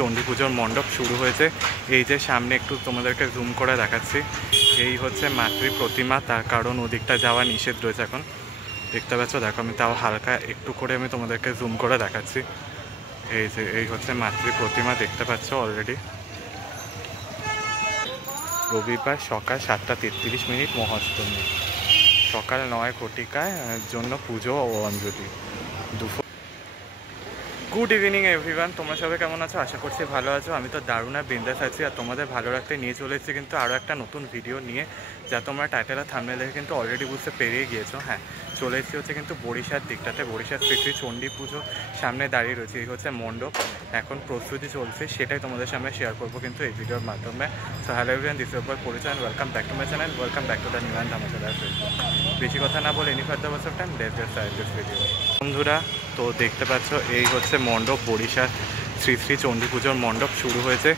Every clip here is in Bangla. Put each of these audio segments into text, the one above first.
চণ্ডী পুজোর মণ্ডপ শুরু হয়েছে। এই যে সামনে একটু তোমাদেরকে জুম করে দেখাচ্ছি, এই হচ্ছে মাতৃ প্রতিমা, তার কারণ ওদিকটা যাওয়া নিষেধ রয়েছে এখন, দেখতে পাচ্ছ। দেখো আমি তাও হালকা একটু করে আমি তোমাদেরকে জুম করে দেখাচ্ছি। এই যে এই হচ্ছে মাতৃ প্রতিমা, দেখতে পাচ্ছ অলরেডি। রবিবার সকাল 7:33 মহাষ্টমী, সকাল 9 ঘটিকায় জন্য পুজো ও অঞ্জলি। গুড ইভিনিং এভরিওয়ান, তোমরা সবাই কেমন আছো? আশা করছি ভালো আছো। আমি তো দারুণ আর বিন্দাস আছি, আর তোমাদের ভালো রাখতে নিয়ে চলে এসেছি কিন্তু আরও একটা নতুন ভিডিও নিয়ে, যা তোমরা টাইটেল আর থাম্বনেল দেখে কিন্তু অলরেডি বুঝতে পেরিয়ে গিয়েছো। হ্যাঁ, চলে এসেছি হচ্ছে কিন্তু বরিশার দিকটাতে। বরিশার শ্রী চণ্ডী পুজো সামনে দাঁড়িয়ে রয়েছে, এই হচ্ছে মণ্ডপ, এখন প্রস্তুতি চলছে, সেটাই তোমাদের সামনে শেয়ার করবো কিন্তু এই ভিডিওর মাধ্যমে। So hello everyone, this is Parichay, welcome back to my channel, welcome back to the new and ধামাচাদার ফেসবুক। বেশি কথা না বলে any further waste of time, let's get started this video. বন্ধুরা, তো দেখতে পাচ্ছ এই হচ্ছে মণ্ডপ, বরিশার শ্রী চণ্ডী পুজোর মণ্ডপ শুরু হয়েছে।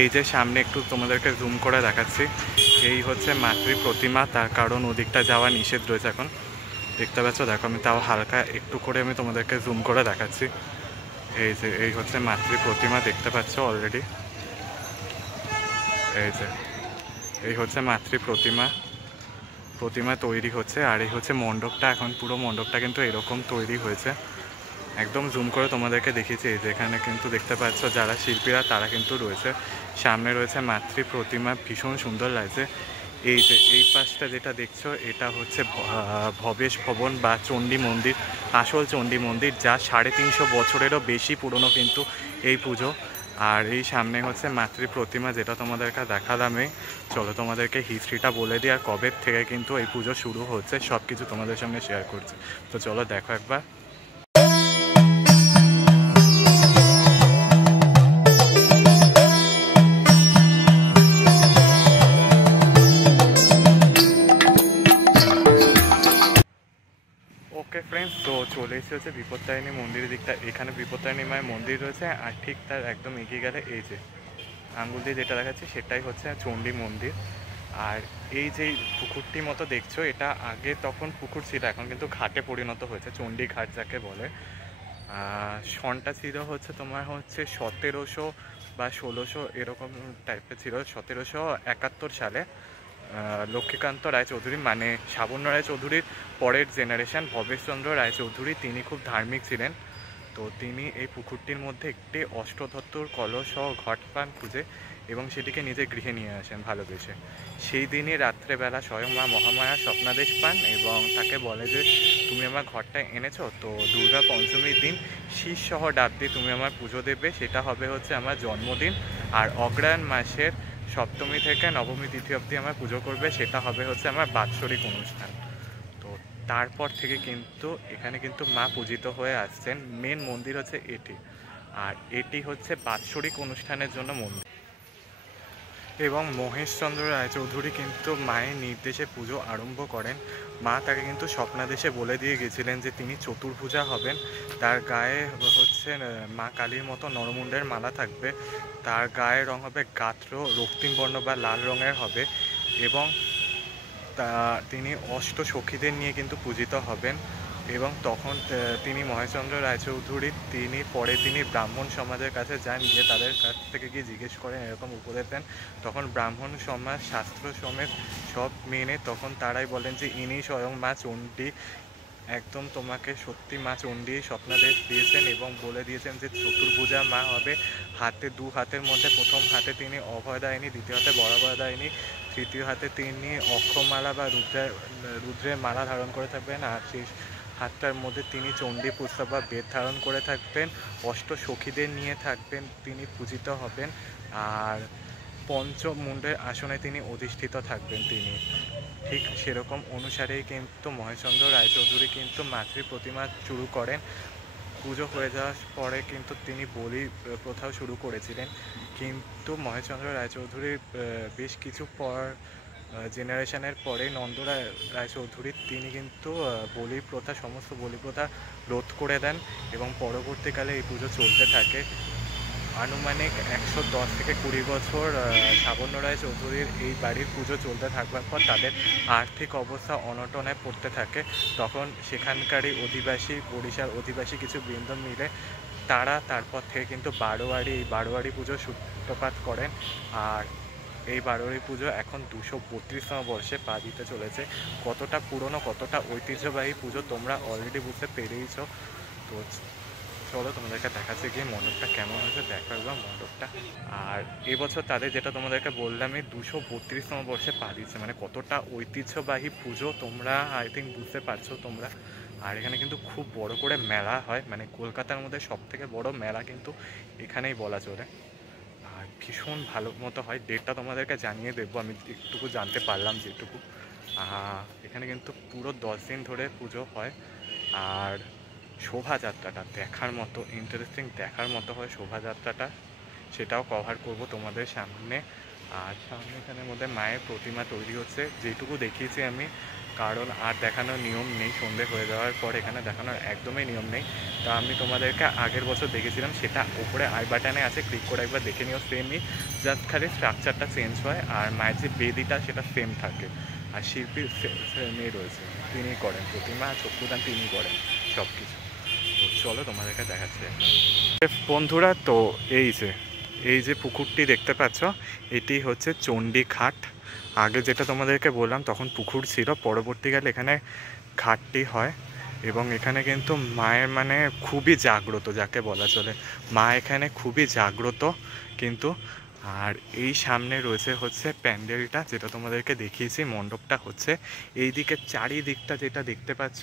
এই যে সামনে একটু তোমাদেরকে জুম করে দেখাচ্ছি, এই হচ্ছে মাতৃ প্রতিমা, তার কারণ ওদিকটা যাওয়া নিষেধ রয়েছে এখন, দেখতে পাচ্ছ। দেখো আমি তাও হালকা একটু করে আমি তোমাদেরকে জুম করে দেখাচ্ছি। এই যে এই হচ্ছে মাতৃ প্রতিমা, দেখতে পাচ্ছ অলরেডি। এই যে এই হচ্ছে মাতৃ প্রতিমা তৈরি হচ্ছে, আর এই হচ্ছে মণ্ডপটা। এখন পুরো মণ্ডপটা কিন্তু এরকম তৈরি হয়েছে, একদম জুম করে তোমাদেরকে দেখিয়েছি। এই যে এখানে কিন্তু দেখতে পাচ্ছ যারা শিল্পীরা তারা কিন্তু রয়েছে, সামনে রয়েছে মাতৃ প্রতিমা, ভীষণ সুন্দর লাগছে। এই যে এই পাশটা যেটা দেখছো, এটা হচ্ছে ভবেশ ভবন বা চণ্ডী মন্দির, আসল চণ্ডী মন্দির, যা 350 বছরেরও বেশি পুরনো কিন্তু এই পুজো। আর এই সামনে হচ্ছে মাতৃ প্রতিমা, যেটা তোমাদেরকে দেখালামই। চলো তোমাদেরকে হিস্ট্রিটা বলে দিই, আর কবে থেকে কিন্তু এই পুজো শুরু হচ্ছে সব কিছু তোমাদের সামনে শেয়ার করছি। তো চলো দেখো একবার। ওকে ফ্রেন্ডস, তো চলে এসে হচ্ছে বিপত্তারিণী মন্দিরের দিকটা। এখানে বিপত্তারিণী মায়ের মন্দির রয়েছে, আর ঠিক তার একদম এগিয়ে গেলে এই যে আঙ্গুল দিয়ে যেটা দেখাচ্ছে সেটাই হচ্ছে চণ্ডী মন্দির। আর এই যে পুকুরটির মতো দেখছো, এটা আগে তখন পুকুর ছিল, এখন কিন্তু ঘাটে পরিণত হয়েছে, চণ্ডী ঘাট যাকে বলে। সনটা ছিল হচ্ছে তোমার হচ্ছে 1700 বা 1600 এরকম টাইপের ছিল। 1771 সালে লক্ষ্মীকান্ত রায়চৌধুরী, মানে সাবর্ণ রায়চৌধুরীর পরের জেনারেশন, ভবেশচন্দ্র রায়চৌধুরী, তিনি খুব ধার্মিক ছিলেন। তো তিনি এই পুকুরটির মধ্যে একটি অষ্টধাতুর কলস ও ঘট পান খুঁজে এবং সেটিকে নিজে গৃহে নিয়ে আসেন ভালোবেসে। সেই দিনই রাত্রেবেলা স্বয়ং মা মহামায়া স্বপ্নাদেশ পান এবং তাকে বলে যে তুমি আমার ঘরটা এনেছো, তো দুর্গা পঞ্চমীর দিন শীষসহ ডাব দিয়ে তুমি আমার পুজো দেবে, সেটা হবে হচ্ছে আমার জন্মদিন। আর অগ্রহায়ণ মাসের সপ্তমী থেকে নবমী তিথি অবধি আমার পুজো করবে, সেটা হবে হচ্ছে আমার বাৎসরিক অনুষ্ঠান। তো তারপর থেকে কিন্তু এখানে কিন্তু মা পূজিত হয়ে আসছেন। মেন মন্দির হচ্ছে এটি, আর এটি হচ্ছে বাৎসরিক অনুষ্ঠানের জন্য মন্দির। এবং মহেশচন্দ্র রায়চৌধুরী কিন্তু মায়ের নির্দেশে পুজো আরম্ভ করেন। মা তাকে কিন্তু স্বপ্নাদেশে বলে দিয়ে গেছিলেন যে তিনি চতুর্ভুজা হবেন, তার গায়ে হচ্ছে মা কালীর মতো নরমুণ্ডের মালা থাকবে, তার গায়ের রং হবে গাত্র রক্তিম বর্ণ বা লাল রঙের হবে, এবং তিনি অষ্ট সখীদের নিয়ে কিন্তু পূজিত হবেন। এবং তখন তিনি মহেশচন্দ্র রায়চৌধুরী তিনি ব্রাহ্মণ সমাজের কাছে যান, গিয়ে তাদের কাছ থেকে গিয়ে জিজ্ঞেস করেন, এরকম উপদেশ দেন। তখন ব্রাহ্মণ সমাজ শাস্ত্র সমেত সব মেনে তখন তারাই বলেন যে ইনি স্বয়ং মা চণ্ডী, একদম তোমাকে সত্যি মা চণ্ডী স্বপ্নাদেশ দিয়েছেন এবং বলে দিয়েছেন যে চতুর্ভুজা মা হবে। দু হাতের মধ্যে প্রথম হাতে তিনি অভয়দায়িনী, দ্বিতীয় হাতে বরাভয়দায়িনী, তৃতীয় হাতে তিনি অক্ষমালা বা রুদ্রের মালা ধারণ করে থাকবেন, আর সেই হাতটার মধ্যে তিনি চণ্ডী পুস্তক বা বেদ ধারণ করে থাকবেন। অষ্ট সখীদের নিয়ে থাকবেন, তিনি পূজিত হবেন। আর পঞ্চমুণ্ডের আসনে তিনি অধিষ্ঠিত থাকবেন। তিনি ঠিক সেরকম অনুসারেই কিন্তু মহেশচন্দ্র রায়চৌধুরী কিন্তু মাতৃ প্রতিমা শুরু করেন। পুজো হয়ে যাওয়ার পরে কিন্তু তিনি বলি প্রথাও শুরু করেছিলেন, কিন্তু মহেশচন্দ্র রায়চৌধুরীর বেশ কিছু পর জেনারেশনের পরে নন্দরা রায়চৌধুরী তিনি কিন্তু সমস্ত বলি প্রথা রোধ করে দেন এবং পরবর্তীকালে এই পুজো চলতে থাকে। আনুমানিক 110 থেকে 20 বছর সাবর্ণ রায়চৌধুরীর এই বাড়ির পুজো চলতে থাকবার পর তাদের আর্থিক অবস্থা অনটনে পড়তে থাকে। তখন সেখানকারই বরিশার অধিবাসী কিছু বৃন্দ মিলে তারা তারপর থেকে কিন্তু এই বারোয়ারি পুজো সূত্রপাত করেন। আর এই বারোয়ারি পুজো এখন 232তম বর্ষে পা দিতে চলেছে। কতটা পুরনো, কতটা ঐতিহ্যবাহী পুজো তোমরা অলরেডি বুঝতে পেরেইছো। তো চলো তোমাদেরকে দেখাচ্ছে গিয়ে মণ্ডপটা কেমন হয়েছে, দেখো একবার মণ্ডপটা। আর এবছর তাদের যেটা তোমাদেরকে বললামই 232তম বর্ষে পা দিচ্ছে, মানে কতটা ঐতিহ্যবাহী পুজো তোমরা আই থিঙ্ক বুঝতে পারছো তোমরা। আর এখানে কিন্তু খুব বড় করে মেলা হয়, মানে কলকাতার মধ্যে সব থেকে বড় মেলা কিন্তু এখানেই বলা চলে। আর ভীষণ ভালো মতো হয়, ডেটটা তোমাদেরকে জানিয়ে দেবো, আমি একটুকু জানতে পারলাম যেটুকু। এখানে কিন্তু পুরো 10 দিন ধরে পুজো হয়। আর শোভাযাত্রাটা দেখার মতো ইন্টারেস্টিং, দেখার মতো হয় শোভাযাত্রাটা, সেটাও কভার করব তোমাদের সামনে। আর সামনে এখানের মধ্যে মায়ের প্রতিমা তৈরি হচ্ছে, যেটুকু দেখিয়েছি আমি, কারণ আর দেখানোর নিয়ম নেই, সন্ধে হয়ে যাওয়ার পর এখানে দেখানোর একদমই নিয়ম নেই। তা আমি তোমাদেরকে আগের বছর দেখেছিলাম, সেটা ওপরে আই বাটনে আছে, ক্লিক করে একবার দেখে নিও। সেমই, জাস্ট খালি স্ট্রাকচারটা চেঞ্জ হয়, আর মায়ের যে বেদিটা সেটা সেম থাকে। আর শিল্পী সেমই রয়েছে, তিনি করেন প্রতিমা, চক্ষুদান তিনি করেন সব কিছু। তো চলো তোমাদেরকে দেখাচ্ছি বন্ধুরা। তো এই যে পুকুরটি দেখতে পাচ্ছ, এটি হচ্ছে চণ্ডী ঘাট। আগে যেটা তোমাদেরকে বললাম তখন পুকুর ছিল, পরবর্তীকালে এখানে ঘাটটি হয়। এবং এখানে কিন্তু মায়ের মানে খুবই জাগ্রত, যাকে বলা চলে, মা এখানে খুবই জাগ্রত কিন্তু। আর এই সামনে রয়েছে হচ্ছে প্যান্ডেলটা, যেটা তোমাদেরকে দেখিয়েছি, মণ্ডপটা হচ্ছে এইদিকে চারিদিকটা যেটা দেখতে পাচ্ছ,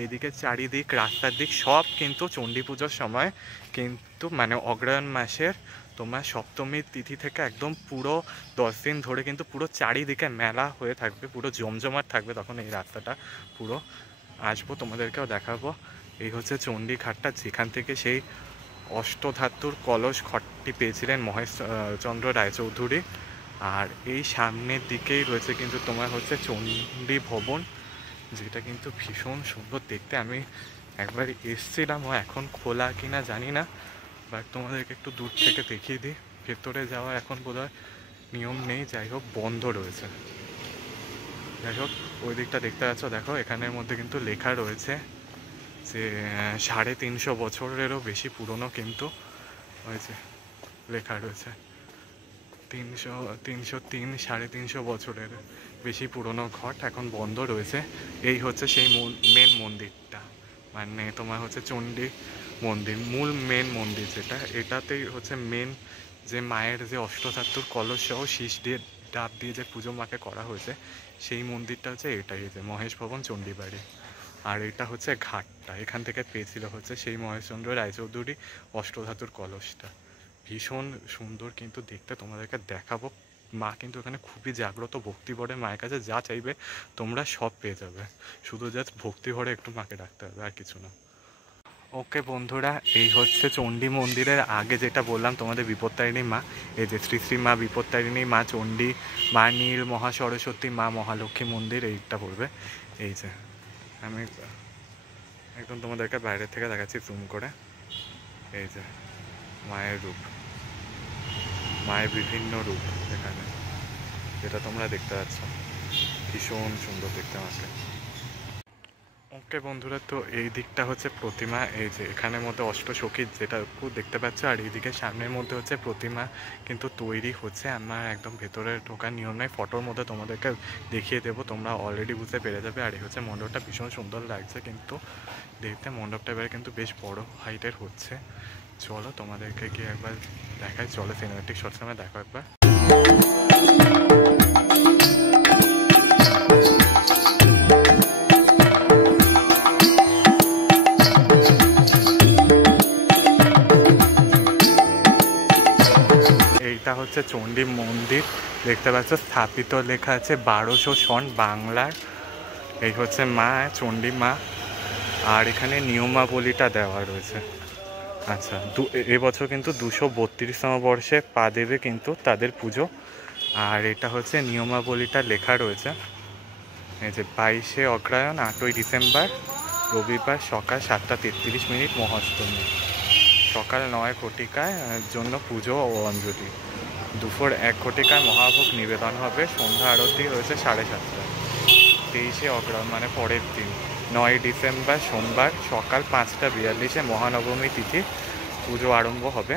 এইদিকে চারিদিক রাস্তার দিক সব কিন্তু চণ্ডী পুজোর সময় কিন্তু, মানে অগ্রহায়ণ মাসের তোমার সপ্তমী তিথি থেকে একদম পুরো 10 দিন ধরে কিন্তু পুরো চারিদিকে মেলা হয়ে থাকবে, পুরো জমজমাট থাকবে। তখন এই রাস্তাটা পুরো আসবো, তোমাদেরকেও দেখাবো। এই হচ্ছে চণ্ডী ঘাটটা, যেখান থেকে সেই অষ্টধাতুর কলস ঘরটি পেয়েছিলেন মহেশচন্দ্র রায়চৌধুরী। আর এই সামনের দিকেই রয়েছে কিন্তু তোমার হচ্ছে চণ্ডী ভবন, যেটা কিন্তু ভীষণ সুন্দর দেখতে। আমি একবার এসেছিলাম, ও এখন খোলা কিনা জানি না, বাট তোমাদেরকে একটু দূর থেকে দেখিয়ে দিই। ভেতরে যাওয়ার এখন বোধহয় নিয়ম নেই, যাই হোক বন্ধ রয়েছে। যাই হোক, ওই দিকটা দেখতে পাচ্ছ, দেখো এখানের মধ্যে কিন্তু লেখা রয়েছে যে 350 বছরেরও বেশি পুরনো, কিন্তু ওই যে লেখা রয়েছে 303 350 বছরের বেশি পুরনো ঘট এখন বন্ধ রয়েছে। এই হচ্ছে সেই মেন মন্দিরটা, মানে তোমার হচ্ছে চণ্ডী মন্দির, মূল মেন মন্দির যেটা, এটাতেই হচ্ছে মেন যে মায়ের যে অষ্টধাতুর কলস সহ শীষ দিয়ে ডাব দিয়ে যে পুজো মাকে করা হয়েছে, সেই মন্দিরটা হচ্ছে এটাই, যে মহেশ ভবন চণ্ডীবাড়ি। আর এটা হচ্ছে ঘাটটা, এখান থেকে পেয়েছিল হচ্ছে সেই মহেশচন্দ্র রায়চৌধুরী অষ্টধাতুর কলসটা। ভীষণ সুন্দর কিন্তু দেখতে, তোমাদেরকে দেখাবো। মা কিন্তু এখানে খুবই জাগ্রত, ভক্তি ভরে মায়ের কাছে যা চাইবে তোমরা সব পেয়ে যাবে, শুধু জাস্ট ভক্তি ভরে একটু মাকে ডাকতে হবে, আর কিছু না। ওকে বন্ধুরা, এই হচ্ছে চণ্ডী মন্দিরের আগে যেটা বললাম তোমাদের বিপত্তারিণী মা, এই যে শ্রী শ্রী মা বিপত্তারিণী, মা চণ্ডী, মা নীল মহাসরস্বতী, মা মহালক্ষ্মী মন্দির, এইটা পড়বে। এই যে আমি একদম তোমাদেরকে বাইরে থেকে দেখাচ্ছি জুম করে। এই যে মায়ের রূপ, মায়ের বিভিন্ন রূপ এখানে, যেটা তোমরা দেখতে পাচ্ছ, ভীষণ সুন্দর দেখতে মাকে। ওকে বন্ধুরা, তো এই দিকটা হচ্ছে প্রতিমা, এই যে এখানের মধ্যে অষ্টসখী যেটা দেখতে পাচ্ছ, আর এইদিকে সামনের মধ্যে হচ্ছে প্রতিমা কিন্তু তৈরি হচ্ছে। আমার একদম ভেতরে ঢোকার নিয়ম নেই, ফটোর মধ্যে তোমাদেরকে দেখিয়ে দেবো, তোমরা অলরেডি বুঝতে পেরে যাবে। আর এই হচ্ছে মণ্ডপটা, ভীষণ সুন্দর লাগছে কিন্তু দেখতে, মণ্ডপটা এবারে কিন্তু বেশ বড় হাইটের হচ্ছে। চলো তোমাদেরকে গিয়ে একবার দেখাই, চলো সিনেমেটিক শর্ট সময় দেখো একবার। এইটা হচ্ছে চণ্ডী মন্দির, দেখতে পাচ্ছ স্থাপিত লেখা আছে 1200 সন বাংলার। এই হচ্ছে মা চণ্ডী মা, আর এখানে নিয়মাবলীটা দেওয়া রয়েছে। আচ্ছা, এবছর কিন্তু 232তম বর্ষে পা দেবে কিন্তু তাদের পুজো। আর এটা হচ্ছে নিয়মাবলীটা লেখা রয়েছে, এই যে 22শে অগ্রহায়ণ 8ই ডিসেম্বর রবিবার সকাল 7:33 মহাষ্টমী, সকাল 9 ঘটিকায় জন্য পুজো ও অঞ্জলি, দুপুর 1 ঘটিকায় মহাভোগ নিবেদন হবে, সন্ধ্যা আরতি রয়েছে 7:30টায়। 23শে অগ্রহায়ণ মানে পরের দিন 9ই ডিসেম্বর সোমবার সকাল 5:42 মহানবমী তিথি পুজো আরম্ভ হবে।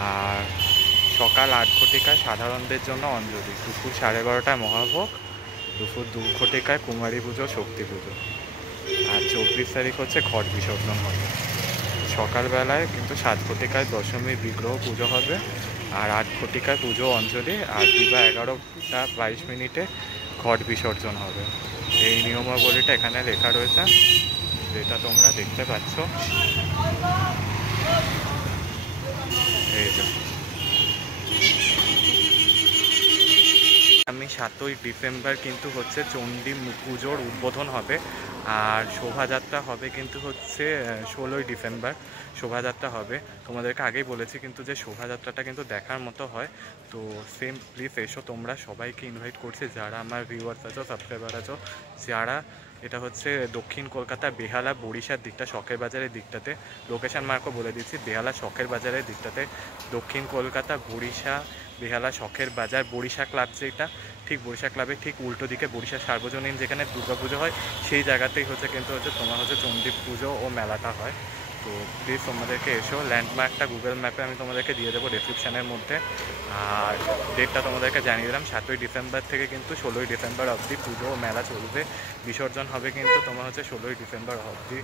আর সকাল 8 ঘটিকায় সাধারণদের জন্য অঞ্জলি, দুপুর 12:30টায় মহাভোগ, দুপুর 2 ঘটিকায় কুমারী পুজো, শক্তি পুজো। আর 24 তারিখ হচ্ছে ঘট বিসর্জন হবে। সকালবেলায় কিন্তু 7 ঘটিকায় দশমীর বিগ্রহ পুজো হবে, আর 8 ঘটিকায় পুজো অঞ্জলি, আর দিবা 11:22 ঘট বিসর্জন হবে। এই নিয়মাবলীটা এখানে লেখা রয়েছে, যেটা তোমরা দেখতে পাচ্ছ। এই যে আমি 7ই ডিসেম্বর কিন্তু হচ্ছে চণ্ডী পুজোর উদ্বোধন হবে, আর শোভাযাত্রা হবে কিন্তু হচ্ছে 16ই ডিসেম্বর শোভাযাত্রা হবে। তোমাদেরকে আগেই বলেছি কিন্তু যে শোভাযাত্রাটা কিন্তু দেখার মতো হয়। তো সেম প্লিজ এসো, তোমরা সবাইকে ইনভাইট করছি, যারা আমার ভিউয়ার্স আছো, সাবস্ক্রাইবার আছো, যারা। এটা হচ্ছে দক্ষিণ কলকাতা বেহালা বড়িশার দিকটা, শখের বাজারের দিকটাতে। লোকেশান মার্কও বলে দিচ্ছি, বেহালা শখের বাজারের দিকটাতে। দক্ষিণ কলকাতা বড়িশা বেহালা শখের বাজার, বড়িশা ক্লাব যেটা, ঠিক বড়িশা ক্লাবের ঠিক উল্টো দিকে বড়িশা সার্বজনীন যেখানে দুর্গাপুজো হয়, সেই জায়গাতেই হচ্ছে কিন্তু হচ্ছে তোমার হচ্ছে চণ্ডী পুজো ও মেলাটা হয়। তো প্লিজ তোমাদেরকে এসো। ল্যান্ডমার্কটা গুগল ম্যাপে আমি তোমাদেরকে দিয়ে দেবো ডেসক্রিপশানের মধ্যে। আর ডেটটা তোমাদেরকে জানিয়ে দিলাম, 7ই ডিসেম্বর থেকে কিন্তু 16ই ডিসেম্বর অবধি পুজো ও মেলা চলবে। বিসর্জন হবে কিন্তু তোমার হচ্ছে 16ই ডিসেম্বর অবধি।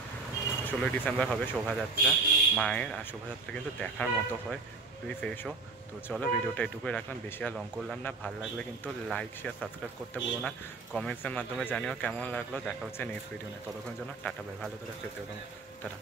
16ই ডিসেম্বর হবে শোভাযাত্রা মায়ের, আর শোভাযাত্রা কিন্তু দেখার মতো হয়। প্লিজ এসো। তো চলো, ভিডিওটা এটুকুই রাখলাম, বেশি আর লং করলাম না। ভালো লাগলে কিন্তু লাইক শেয়ার সাবস্ক্রাইব করতে ভুলো না। কমেন্টসের মাধ্যমে জানিও কেমন লাগলো। দেখা হচ্ছে নেক্সট ভিডিও নিয়ে, ততক্ষণের জন্য টাটা বাই, ভালো করে খেতে হবে। টাটা।